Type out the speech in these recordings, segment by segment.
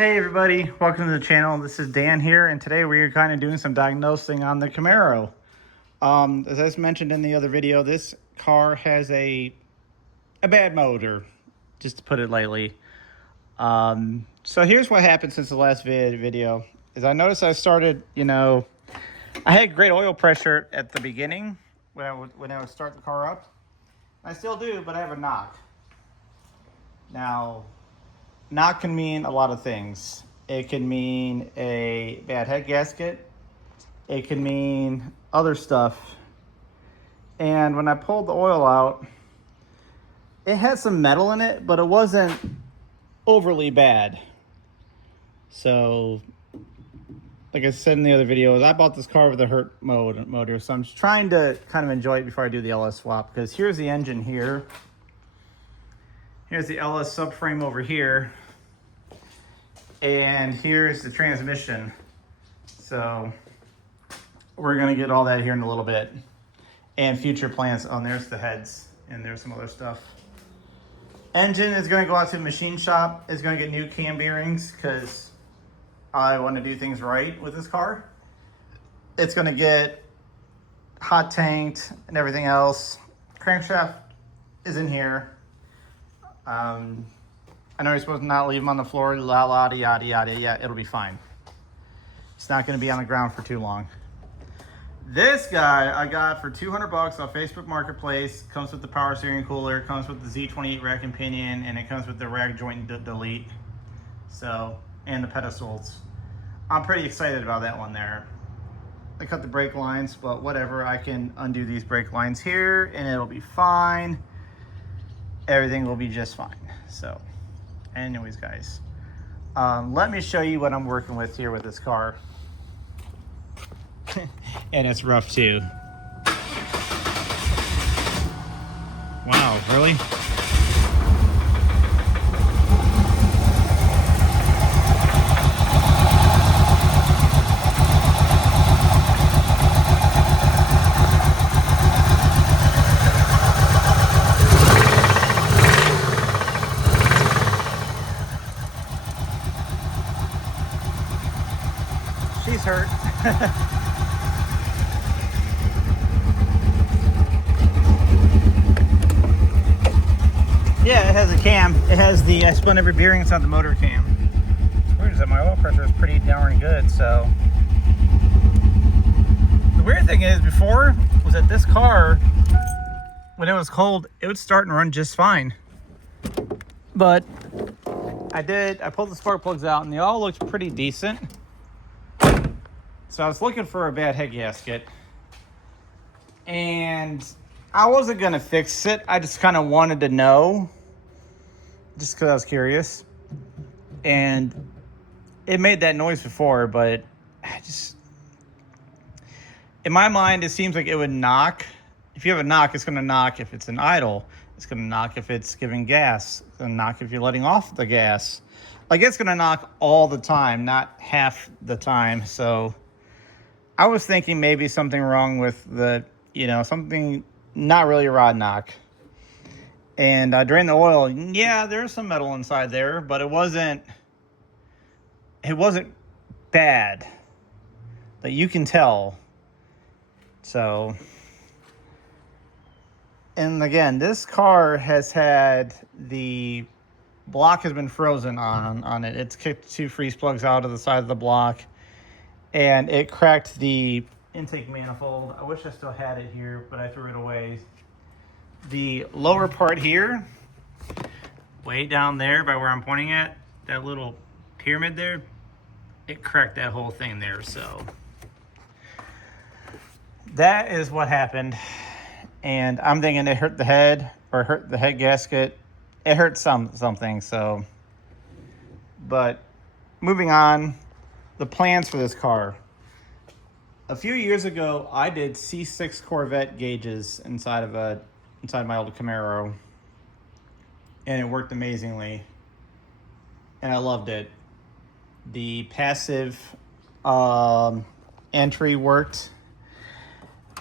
Hey everybody, welcome to the channel. This is Dan here, and today we're kind of doing some diagnosing on the Camaro. As I mentioned in the other video, this car has a bad motor, just to put it lightly. So here's what happened since the last video. Is I noticed I started, I had great oil pressure at the beginning when I would start the car up. I still do, but I have a knock. Now, knock can mean a lot of things. It can mean a bad head gasket. It can mean other stuff. And when I pulled the oil out, it had some metal in it, but it wasn't overly bad. So, like I said in the other videos, I bought this car with a hurt motor. So I'm just trying to kind of enjoy it before I do the LS swap. Because here's the engine here. Here's the LS subframe over here. And here's the transmission. So we're gonna get all that here in a little bit. And future plans. Oh, and there's the heads, and there's some other stuff. Engine is gonna go out to a machine shop. It's gonna get new cam bearings because I want to do things right with this car. It's gonna get hot tanked and everything else. Crankshaft is in here. I know you're supposed to not leave them on the floor, yada, yada, yada. Yeah, it'll be fine. It's not going to be on the ground for too long. This guy I got for 200 bucks off Facebook Marketplace. Comes with the power steering cooler, comes with the Z28 rack and pinion, and it comes with the rack joint delete. So, and the pedestals. I'm pretty excited about that one there. I cut the brake lines, but whatever. I can undo these brake lines here, and it'll be fine. Everything will be just fine. So, anyways, guys, let me show you what I'm working with here with this car. And it's rough too. Wow, really? She's hurt. Yeah, it has a cam. It has the, I spun every bearing inside the motor cam. Weird is that my oil pressure is pretty darn good, so. The weird thing is, before, was that this car, when it was cold, it would start and run just fine. But I pulled the spark plugs out and they all looked pretty decent. So I was looking for a bad head gasket, and I wasn't gonna fix it. I just kind of wanted to know, just because I was curious. And it made that noise before, but in my mind, it seems like it would knock. If you have a knock, it's gonna knock if it's an idle. It's gonna knock if it's giving gas. It's gonna knock if you're letting off the gas. Like, it's gonna knock all the time, not half the time. So I was thinking maybe something wrong with the, something, not really a rod knock. And I drained the oil. Yeah, there's some metal inside there, but it wasn't bad. But you can tell. So, and again, this car has had the block has been frozen on it. It's kicked 2 freeze plugs out of the side of the block. And it cracked the intake manifold. I wish I still had it here, but I threw it away. The lower part here, way down there by where I'm pointing at, that little pyramid there, it cracked that whole thing there. So that is what happened. And I'm thinking it hurt the head or hurt the head gasket. It hurt something. So, but moving on. The plans for this car. A few years ago, I did C6 Corvette gauges inside my old Camaro, and it worked amazingly, and I loved it. The passive entry worked.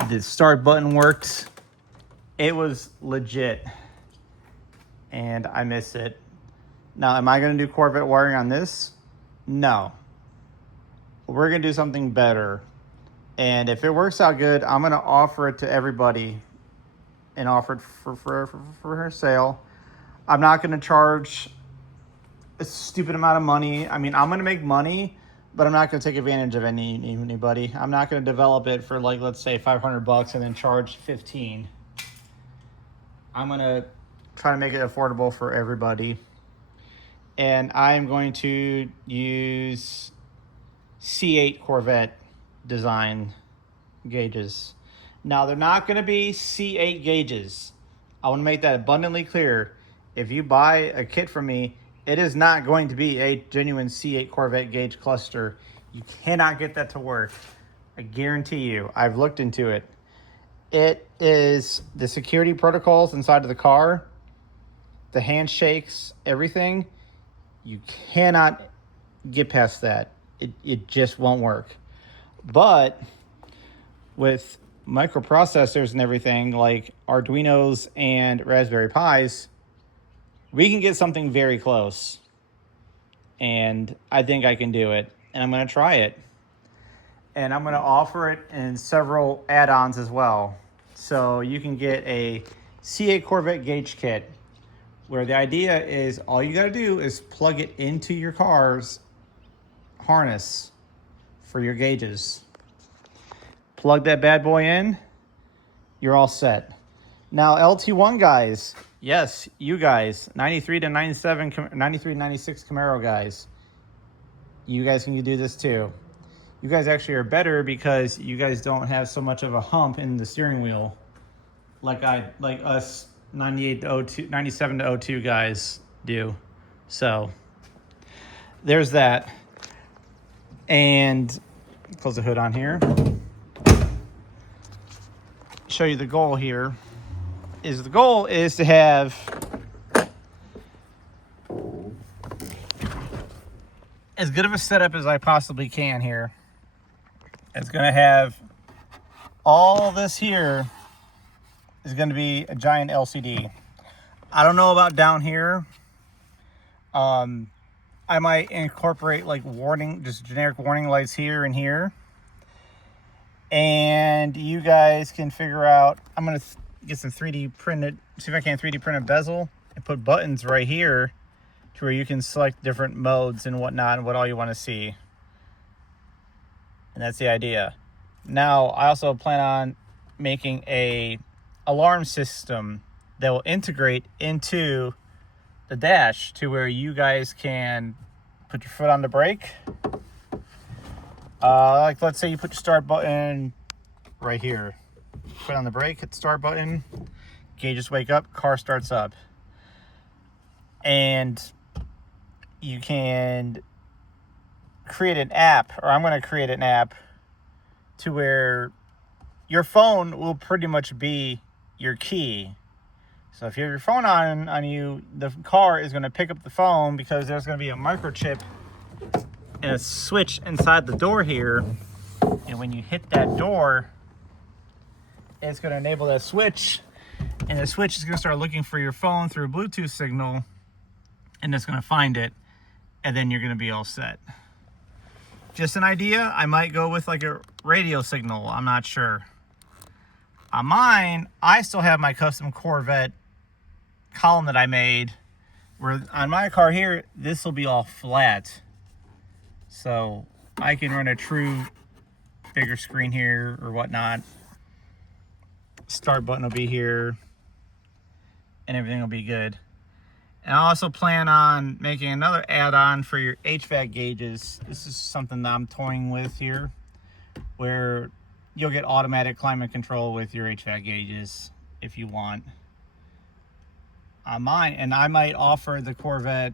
The start button worked. It was legit, and I miss it. Now, am I going to do Corvette wiring on this? No, we're going to do something better. And if it works out good, I'm going to offer it to everybody and offer it for her sale. I'm not going to charge a stupid amount of money. I mean, I'm going to make money, but I'm not going to take advantage of anybody. I'm not going to develop it for, like, let's say $500 and then charge 15. I'm going to try to make it affordable for everybody. And I'm going to use C8 Corvette design gauges. Now, they're not going to be C8 gauges. I want to make that abundantly clear. If you buy a kit from me, it is not going to be a genuine C8 Corvette gauge cluster. You cannot get that to work. I guarantee you. I've looked into it. It is the security protocols inside of the car, the handshakes, everything. You cannot get past that. It just won't work. But with microprocessors and everything like Arduinos and Raspberry Pis, we can get something very close. And I think I can do it. And I'm going to try it. And I'm going to offer it in several add-ons as well. So you can get a C8 Corvette gauge kit, where the idea is all you got to do is plug it into your car's harness for your gauges. Plug that bad boy in, you're all set. Now, LT1 guys, yes, you guys, 93 to 97, 93 to 96 Camaro guys, you guys can do this too. You guys actually are better because you guys don't have so much of a hump in the steering wheel like us 98 to 02, 97 to 02 guys do. So there's that. And close the hood on here. Show you the goal here. The goal is to have as good of a setup as I possibly can here. It's going to have all this here is going to be a giant LCD. I don't know about down here. I might incorporate like just generic warning lights here and here. And you guys can figure out, I'm going to get some 3D printed, see if I can 3D print a bezel and put buttons right here to where you can select different modes and whatnot and what all you want to see. And that's the idea. Now, I also plan on making a alarm system that will integrate into the dash to where you guys can put your foot on the brake. Like, let's say you put your start button right here. Put on the brake, hit the start button, gauges wake up, car starts up. And you can create an app, or I'm going to create an app to where your phone will pretty much be your key. So if you have your phone on you, the car is going to pick up the phone because there's going to be a microchip and a switch inside the door here. And when you hit that door, it's going to enable that switch. And the switch is going to start looking for your phone through a Bluetooth signal. And it's going to find it. And then you're going to be all set. Just an idea. I might go with like a radio signal. I'm not sure. On mine, I still have my custom Corvette column that I made. Where on my car here, this will be all flat. So I can run a true bigger screen here or whatnot. Start button will be here. And everything will be good. And I also plan on making another add-on for your HVAC gauges. This is something that I'm toying with here, where you'll get automatic climate control with your HVAC gauges if you want. On mine, and I might offer the Corvette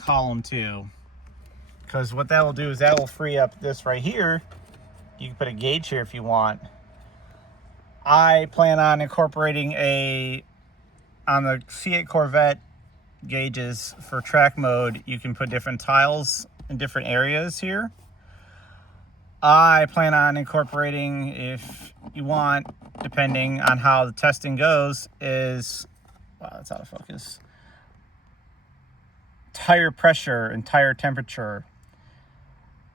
column too, because what that will do is that will free up this right here. You can put a gauge here if you want. I plan on incorporating on the C8 Corvette gauges for track mode, you can put different tiles in different areas here. I plan on incorporating, if you want, depending on how the testing goes, is, wow, that's out of focus, tire pressure and tire temperature.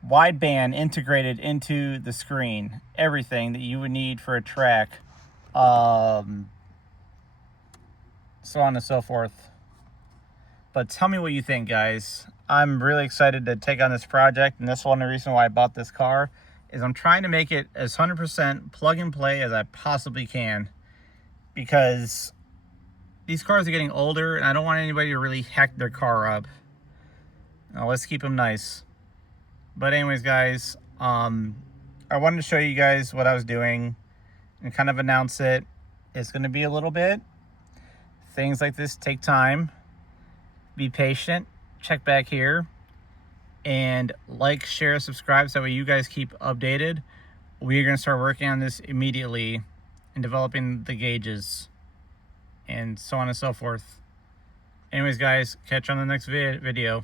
wideband integrated into the screen. Everything that you would need for a track. So on and so forth. But tell me what you think, guys. I'm really excited to take on this project, and that's one of the reasons why I bought this car, is I'm trying to make it as 100% plug and play as I possibly can, because these cars are getting older and I don't want anybody to really hack their car up. Now, let's keep them nice. But anyways, guys, I wanted to show you guys what I was doing and kind of announce it. It's going to be a little bit. Things like this take time. Be patient. Check back here. And like, share, subscribe, so that way you guys keep updated. We're going to start working on this immediately and developing the gauges and so on and so forth. Anyways, guys, catch you on the next video.